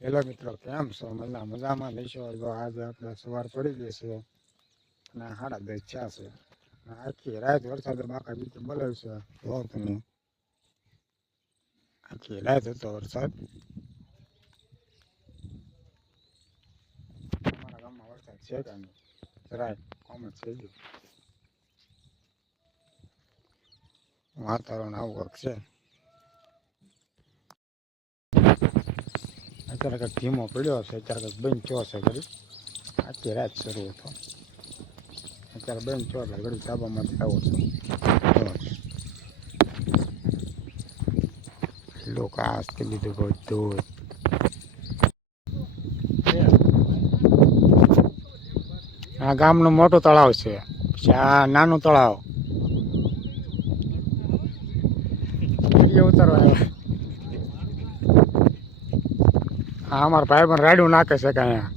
Hello મિત્રો, કેમ છો? મજામાં લઈશો? આજે આપણે સવાર પડી ગઈ છે અને 10:30 થયા છે. આખી રાત વરસાદ બાકા બીજું બોલાવ છે. જો તમે આખી રાત હતો વરસાદ. અમારા ગામમાં વરસાદ છે કે નહીં જરાય કોમેન્ટ થઈ ગયું. વાતાવરણ આવું છે. અત્યારે કંઈક ધીમો પડ્યો છે, અત્યારે કંઈક બંધ થયો છે ઘડી. આખી રાત શરૂ હતો, અત્યારે બંધ થયો એટલે ઘડી ધાબામાંથી આવો છે. લોકો આસ્તે લીધું બધું. આ ગામનું મોટું તળાવ છે, પછી આ નાનું તળાવ. ઉતરવા હા, અમારા ભાઈ પણ રાડ્યું નાખે છે કે અહીંયા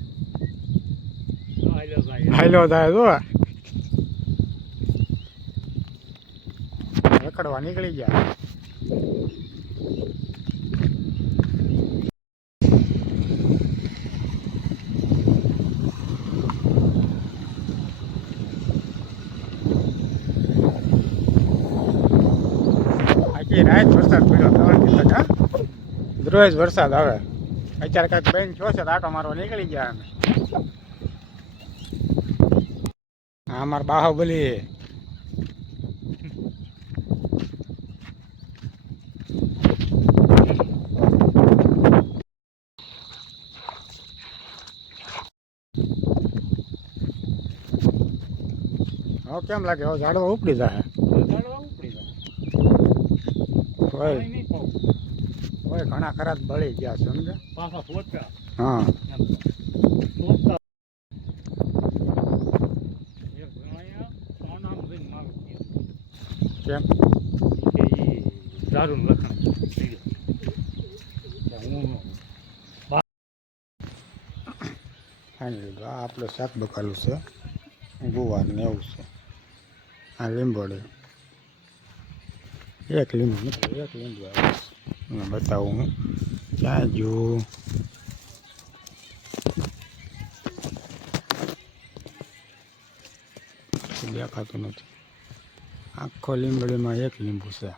હાઈલો થાય જો રખડવા નીકળી ગયા. આખી રાત વરસાદ પડ્યો, 3 કલાક. હા, રોજ વરસાદ આવે. અત્યારે કાંઈક બેન થયો છે, આટો મારવા નીકળી ગયા અમે. હા, અમારા બાહુબલી. હવે કેમ લાગે? હવે ઝાડવા ઉપડી જાય. હોય ઘણા ખરા બળી ગયા સમજે. હા, કેમ દારૂ આપણે શાક બકાલું છે, ગુવાર ને એવું છે. આ લીંબોડી, એક લીંબુ નથી, એક લીંબુ આવે છે. બતાવું હું ક્યાં ગયું. દેખાતું નથી. આખો લીંબડીમાં એક લીંબુ છે.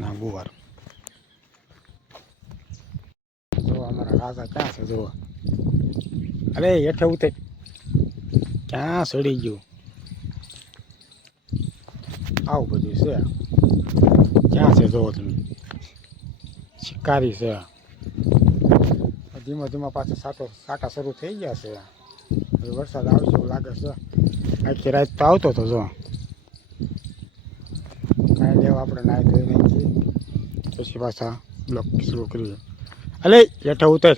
ના ગુવાર. જો અમારા રાજા ક્યાં છે? જુઓ, અરે હેઠે ઉતર, ક્યાં સડી ગયું. આવું બધું છે. ક્યાં છે જોવો તમે? શિકારી છે. ધીમો ધીમો પાછો સાટા શરૂ થઈ ગયા છે. હવે વરસાદ આવશે એવું લાગે છે. આખી રાત તો આવતો હતો. જો કાંઈ લેવા આપણે નાહી ધોઈ નાખીએ, પછી પાછા બ્લોક શરૂ કરીએ. અલે હેઠે ઉતર.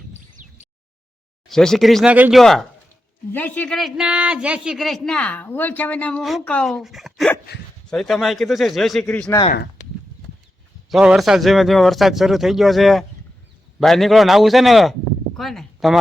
જય શ્રી કૃષ્ણ કહી ગયો. જય શ્રી કૃષ્ણ, જય શ્રી કૃષ્ણ. ઓલ છે હું શું કહું? સહી તમે કીધું છે જય શ્રી કૃષ્ણ. જો વરસાદ ધીમે ધીમે વરસાદ શરૂ થઈ ગયો છે. બહાર નીકળો, નાવું છે ને કોને? તમારે.